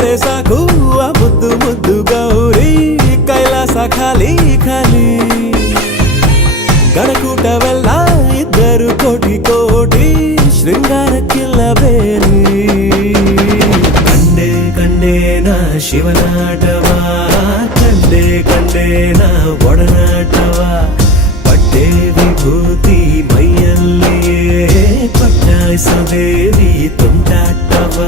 ಸಿಕ್ಕರೆ ಸಾಕು ಆ ಮುದ್ದು ಮುದ್ದು ಗೌರಿ ಕೈಲಾಸ ಖಾಲಿ ಖಾಲಿ ಗಣಕೂಟವೆಲ್ಲ ಇದ್ದರು ಕೋಟಿ ಕೋಟಿ ಶೃಂಗಾರಕ್ಕಿಲ್ಲ ಬೇಲಿ ಕಂಡೆ ಕಂಡೇನ ಶಿವನಾಟವ ಕಂಡೆ ಕಂಡೇನ ಒಡನಾಟವ ಪಟ್ಟೆ ವಿಭೂತಿ ಮೈಯಲ್ಲಿಯೇ ಪಟ್ಟಾಯಿಸೋ ದೇವಿ ತುಂಟಾಟವ